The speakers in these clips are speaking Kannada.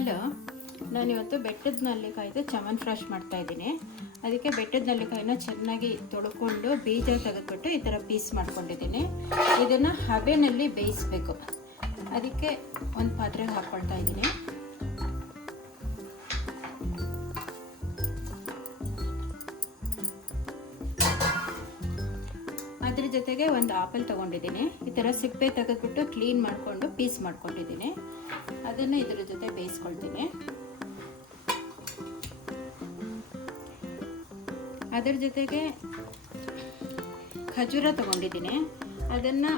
ಹಲೋ, ನಾನಿವತ್ತು ಬೆಟ್ಟದ ನೆಲ್ಲಿಕಾಯ್ದು ಚಮನ್ ಮಾಡ್ತಾಯಿದ್ದೀನಿ. ಅದಕ್ಕೆ ಬೆಟ್ಟದ ನೆಲ್ಲಿಕಾಯಿನ ಚೆನ್ನಾಗಿ ತೊಳ್ಕೊಂಡು ಬೀಜ ತೆಗೆದುಬಿಟ್ಟು ಈ ಥರ ಪೀಸ್ ಮಾಡ್ಕೊಂಡಿದ್ದೀನಿ. ಇದನ್ನು ಹಬೆಯಲ್ಲಿ ಬೇಯಿಸಬೇಕು. ಅದಕ್ಕೆ ಒಂದು ಪಾತ್ರೆಗೆ ಹಾಕ್ಕೊಳ್ತಾ ಇದ್ದೀನಿ. ಅದ್ರ ಜೊತೆಗೆ ಒಂದು ಆಪಲ್ ತೊಗೊಂಡಿದ್ದೀನಿ. ಈ ಥರ ಸಿಪ್ಪೆ ತೆಗೆದುಬಿಟ್ಟು ಕ್ಲೀನ್ ಮಾಡಿಕೊಂಡು ಪೀಸ್ ಮಾಡ್ಕೊಂಡಿದ್ದೀನಿ. ಅದನ್ನು ಇದರ ಜೊತೆ ಬೇಯಿಸ್ಕೊಳ್ತೀನಿ. ಅದರ ಜೊತೆಗೆ ಖಜೂರ ತೊಗೊಂಡಿದ್ದೀನಿ. ಅದನ್ನು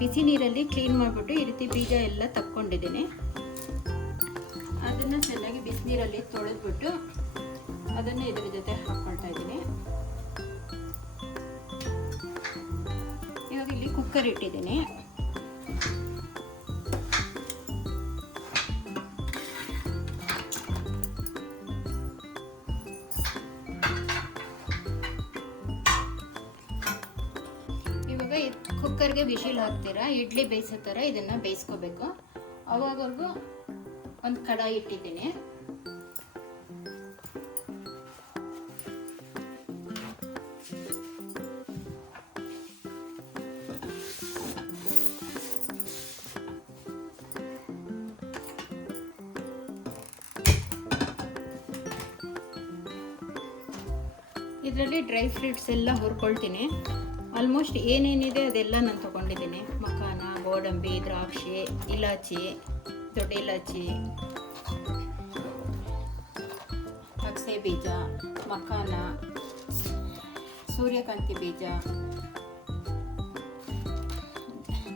ಬಿಸಿ ನೀರಲ್ಲಿ ಕ್ಲೀನ್ ಮಾಡಿಬಿಟ್ಟು ಈ ರೀತಿ ಬೀಜ ಎಲ್ಲ ತಕ್ಕೊಂಡಿದ್ದೀನಿ. ಅದನ್ನು ಚೆನ್ನಾಗಿ ಬಿಸಿ ನೀರಲ್ಲಿ ತೊಳೆದ್ಬಿಟ್ಟು ಅದನ್ನು ಇದರ ಜೊತೆ ಹಾಕ್ಕೊಳ್ತಾ ಇದ್ದೀನಿ. ಇವಾಗ ಇಲ್ಲಿ ಕುಕ್ಕರ್ ಇಟ್ಟಿದ್ದೀನಿ. ಇವಾಗ ಕುಕ್ಕರ್ಗೆ ವಿಶಿಲ್ ಹಾಕ್ತೀರಾ, ಇಡ್ಲಿ ಬೇಯಿಸೋ ಥರ ಇದನ್ನು ಬೇಯಿಸ್ಕೋಬೇಕು. ಅವಾಗವರೆಗೂ ಒಂದು ಕಡಾಯಿ ಇಟ್ಟಿದ್ದೀನಿ. ಇದರಲ್ಲಿ ಡ್ರೈ ಫ್ರೂಟ್ಸ್ ಎಲ್ಲ ಹುರ್ಕೊಳ್ತೀನಿ. ಆಲ್ಮೋಸ್ಟ್ ಏನೇನಿದೆ ಅದೆಲ್ಲ ನಾನು ತೊಗೊಂಡಿದ್ದೀನಿ. ಮಖಾನ, ಗೋಡಂಬಿ, ದ್ರಾಕ್ಷಿ, ಇಲಾಚಿ, ದೊಡ್ಡ ಇಲಾಚಿ, ಅಗಸೆ ಬೀಜ, ಮಖಾನ, ಸೂರ್ಯಕಾಂತಿ ಬೀಜ,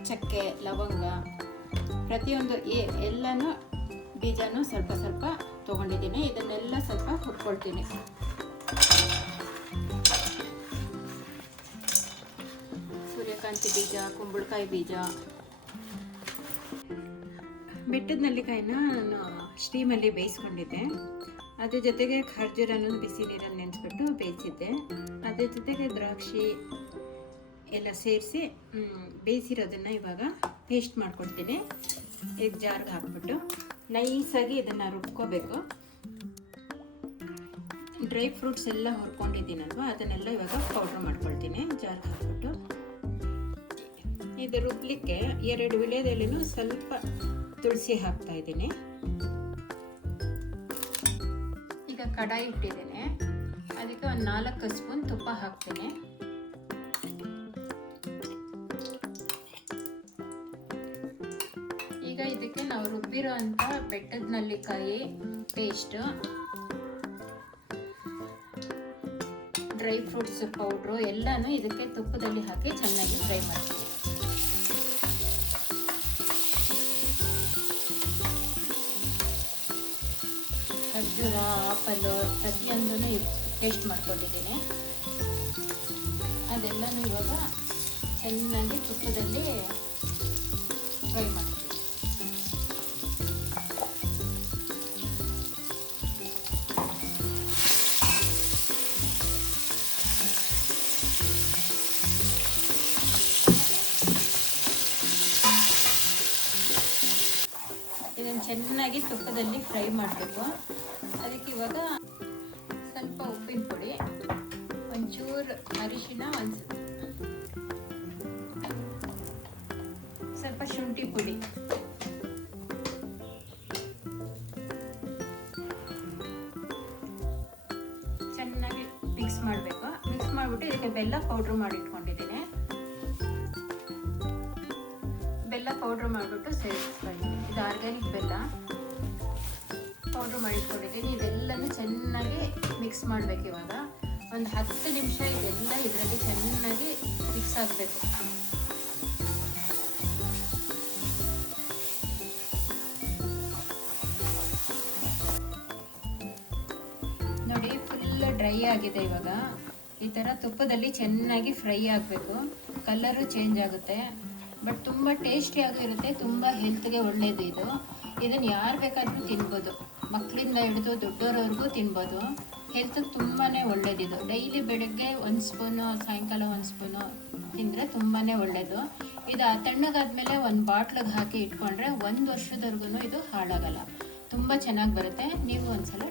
ಚಕ್ಕೆ, ಲವಂಗ, ಪ್ರತಿಯೊಂದು ಎಲ್ಲನೂ ಬೀಜನೂ ಸ್ವಲ್ಪ ಸ್ವಲ್ಪ ತೊಗೊಂಡಿದ್ದೀನಿ. ಇದನ್ನೆಲ್ಲ ಸ್ವಲ್ಪ ಹುರ್ಕೊಳ್ತೀನಿ. ಸೂರ್ಯಕಾಂತಿ ಬೀಜ, ಕುಂಬಳಕಾಯಿ ಬೀಜ. ಬೆಟ್ಟದ ನೆಲ್ಲಿಕಾಯಿನ ನಾನು ಸ್ಟೀಮಲ್ಲಿ ಬೇಯಿಸ್ಕೊಂಡಿದ್ದೆ. ಅದ್ರ ಜೊತೆಗೆ ಖರ್ಜೂರನ್ನು ಬಿಸಿ ನೀರಲ್ಲಿ ನೆನೆಸ್ಬಿಟ್ಟು ಬೇಯಿಸಿದ್ದೆ. ಅದ್ರ ಜೊತೆಗೆ ದ್ರಾಕ್ಷಿ ಎಲ್ಲ ಸೇರಿಸಿ ಬೇಯಿಸಿರೋದನ್ನು ಇವಾಗ ಪೇಸ್ಟ್ ಮಾಡ್ಕೊಳ್ತೀನಿ. ಈಗ ಜಾರ್ಗೆ ಹಾಕ್ಬಿಟ್ಟು ನೈಸಾಗಿ ಇದನ್ನು ರುಬ್ಕೋಬೇಕು. ಡ್ರೈ ಫ್ರೂಟ್ಸ್ ಎಲ್ಲ ಹುರ್ಕೊಂಡಿದ್ದೀನಲ್ವ, ಅದನ್ನೆಲ್ಲ ಇವಾಗ ಪೌಡ್ರ್ ಮಾಡ್ಕೊಳ್ತೀನಿ ಜಾರ್ಗೆ ಹಾಕ್ಬಿಟ್ಟು. ಇದು ರುಬ್ಲಿಕ್ಕೆ 2 ವಿಳ್ಯದೆಲೆನೂ ಸ್ವಲ್ಪ ತುಳಸಿ ಹಾಕ್ತಾ ಇದ್ದೀನಿ. ಈಗ ಕಡಾಯಿ ಇಟ್ಟಿದ್ದೀನಿ. ಅದಕ್ಕೆ ಒಂದು 4 ಸ್ಪೂನ್ ತುಪ್ಪ ಹಾಕ್ತೀನಿ. ಈಗ ಇದಕ್ಕೆ ನಾವು ರುಬ್ಬಿರೋ ಅಂಥ ಬೆಟ್ಟದ ನೆಲ್ಲಿಕಾಯಿ ಪೇಸ್ಟ್, ಡ್ರೈ ಫ್ರೂಟ್ಸ್ ಪೌಡ್ರು ಎಲ್ಲನೂ ಇದಕ್ಕೆ ತುಪ್ಪದಲ್ಲಿ ಹಾಕಿ ಚೆನ್ನಾಗಿ ಫ್ರೈ ಮಾಡ್ತೀನಿ. ಖರ್ಜೂರ, ಆಪಲ್ಲು ಪ್ರತಿಯೊಂದೂ ಟೇಸ್ಟ್ ಮಾಡ್ಕೊಂಡಿದ್ದೀನಿ. ಅದೆಲ್ಲನೂ ಇವಾಗ ಚೆನ್ನಾಗಿ ತುಪ್ಪದಲ್ಲಿ ಫ್ರೈ ಮಾಡ್ತೀನಿ. ಇದನ್ನು ಚೆನ್ನಾಗಿ ತುಪ್ಪದಲ್ಲಿ ಫ್ರೈ ಮಾಡಬೇಕು. ಅದಕ್ಕೆ ಇವಾಗ ಸ್ವಲ್ಪ ಉಪ್ಪಿನ ಪುಡಿ, ಒಂಚೂರು ಅರಿಶಿನ, ಸ್ವಲ್ಪ ಶುಂಠಿ ಪುಡಿ, ಚೆನ್ನಾಗಿ ಮಿಕ್ಸ್ ಮಾಡಬೇಕು. ಮಿಕ್ಸ್ ಮಾಡಿಬಿಟ್ಟು ಇದಕ್ಕೆ ಬೆಲ್ಲ ಪೌಡ್ರ್ ಮಾಡಿಟ್ಕೊಂಡಿದ್ದೀನಿ. ಬೆಲ್ಲ ಪೌಡ್ರ್ ಮಾಡಿಬಿಟ್ಟು ಸೇರಿಸ್ತೀನಿ. ಇದು ಆರ್ಗ್ಯಾನಿಕ್ ಬೆಲ್ಲ ಪೌಡ್ರ್ ಮಾಡಿಟ್ಕೊಂಡಿದ್ದೀನಿ. ಇದೆಲ್ಲನೂ ಚೆನ್ನಾಗಿ ಮಿಕ್ಸ್ ಮಾಡಬೇಕು. ಇವಾಗ ಒಂದು 10 ನಿಮಿಷ ಇದೆಲ್ಲ ಇದರಲ್ಲಿ ಚೆನ್ನಾಗಿ ಮಿಕ್ಸ್ ಆಗಬೇಕು. ನೋಡಿ, ಫುಲ್ ಡ್ರೈ ಆಗಿದೆ. ಇವಾಗ ಈ ಥರ ತುಪ್ಪದಲ್ಲಿ ಚೆನ್ನಾಗಿ ಫ್ರೈ ಆಗಬೇಕು. ಕಲರು ಚೇಂಜ್ ಆಗುತ್ತೆ, ಬಟ್ ತುಂಬ ಟೇಸ್ಟಿಯಾಗಿರುತ್ತೆ. ತುಂಬ ಹೆಲ್ತ್ಗೆ ಒಳ್ಳೆಯದು ಇದು. ಇದನ್ನು ಯಾರು ಬೇಕಾದರೂ ತಿನ್ಬೋದು. ಮಕ್ಕಳಿಂದ ಹಿಡಿದು ದೊಡ್ಡವರವರೆಗೂ ತಿನ್ಬೋದು. ಹೆಲ್ತ್ಗೆ ತುಂಬಾ ಒಳ್ಳೆಯದಿದು. ಡೈಲಿ ಬೆಳಗ್ಗೆ 1 ಸ್ಪೂನು, ಸಾಯಂಕಾಲ 1 ಸ್ಪೂನು ತಿಂದರೆ ತುಂಬಾ ಒಳ್ಳೆಯದು. ಇದು ತಣ್ಣಗಾದ್ಮೇಲೆ ಒಂದು ಬಾಟ್ಲಿಗೆ ಹಾಕಿ ಇಟ್ಕೊಂಡ್ರೆ 1 ವರ್ಷದವರೆಗೂ ಇದು ಹಾಳಾಗಲ್ಲ. ತುಂಬ ಚೆನ್ನಾಗಿ ಬರುತ್ತೆ. ನೀವು ಒಂದ್ಸಲ